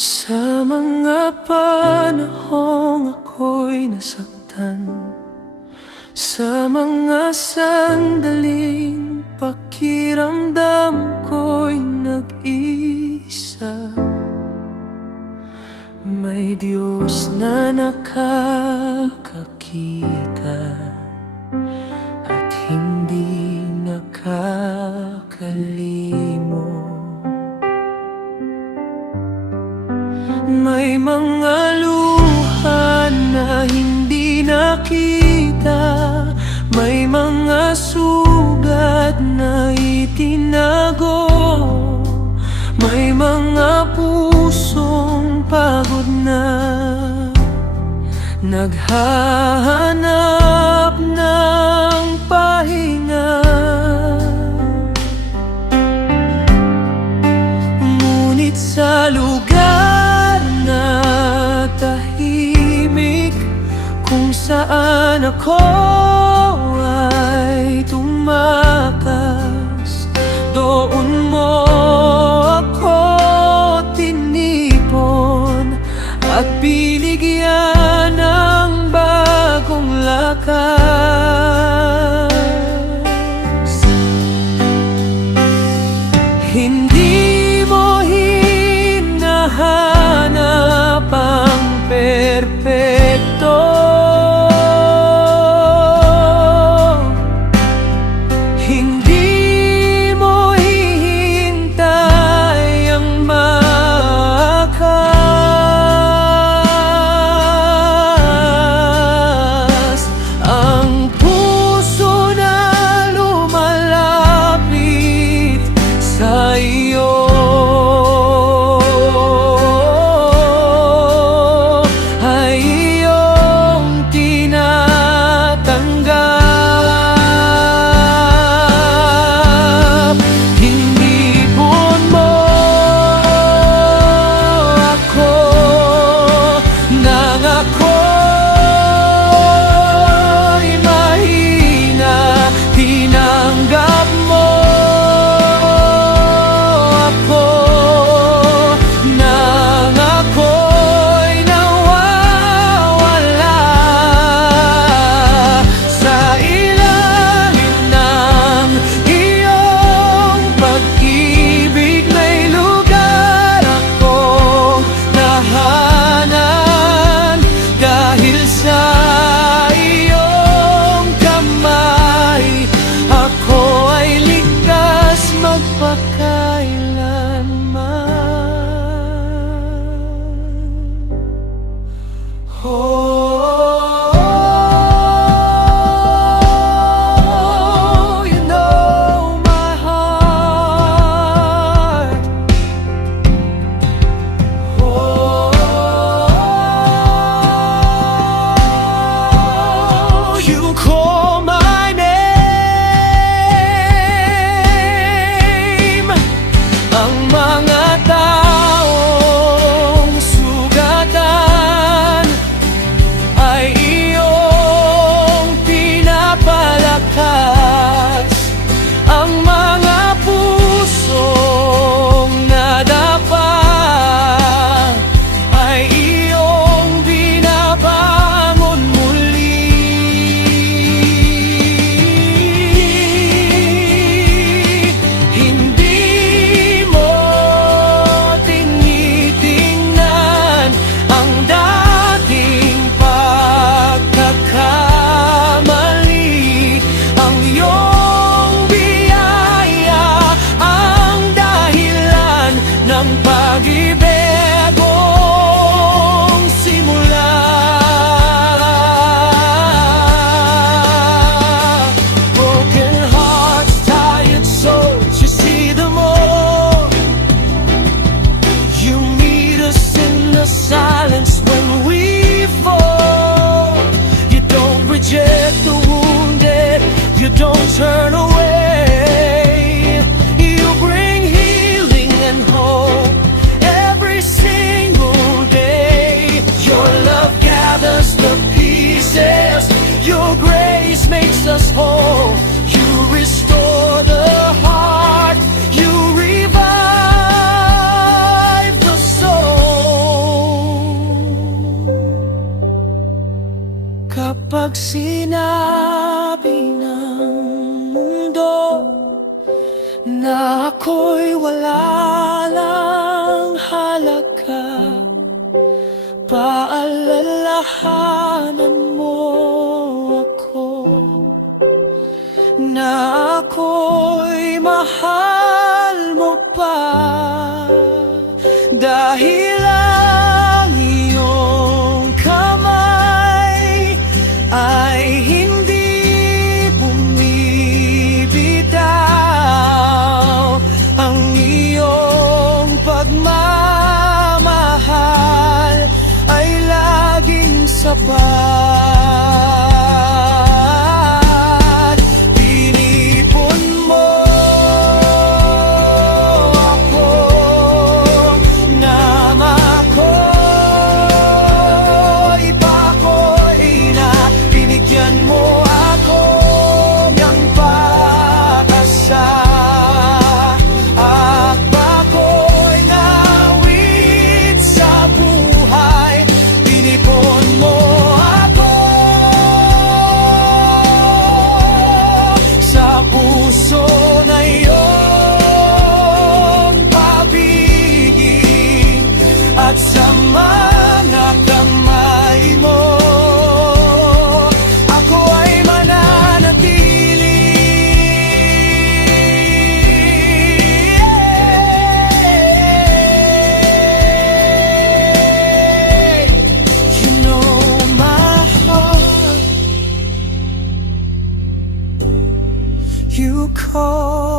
Sa mga panahong ako'y nasaktan, sa mga sandaling pakiramdam ko'y nag-isa, may Diyos na nakakakita at hindi nakakalimot. May mga luha na hindi nakita, may mga sugat na itinago, may mga pusong pagod na naghahanap ng pahinga. Ngunit sa lugar na tahimik kung saan ako ay tumakas, doon mo ako tinipon at binigyan ng bagong lakas. Hindi mo hinahanap ang perpekto, hindi mo hihintay ang makas. Ang puso na lumalapit sa iyo ay iyong tinatanggap. Hinipon mo ako nang ako'y mahina, tinanggap mo ako nang ako'y nawawala. Sa ilalim ng iyong pag-ibig may lugar ako nahanan, dahil sa iyong kamay ako ay ligtas magpakailanman. Oh, you know my heart. Oh, you call my name. Ang mga taong sugatan Kapag sinabi ng mundo na ako'y wala lang halaga, paalalahanan mo ako na ako'y mahal mo pa, dahil ang iyong kamay ay hindi bumibitaw. Ang iyong pagmamahal ay laging sapat. Pinipon mo ako na mako'y pako'y na binigyan mo ako ng pag-asa. At bako'y nawit sa buhay, pinipon mo ako sa puso na iyong pag-ibig, at sa mga kamay mo ako ay mananatili. You know my heart. You call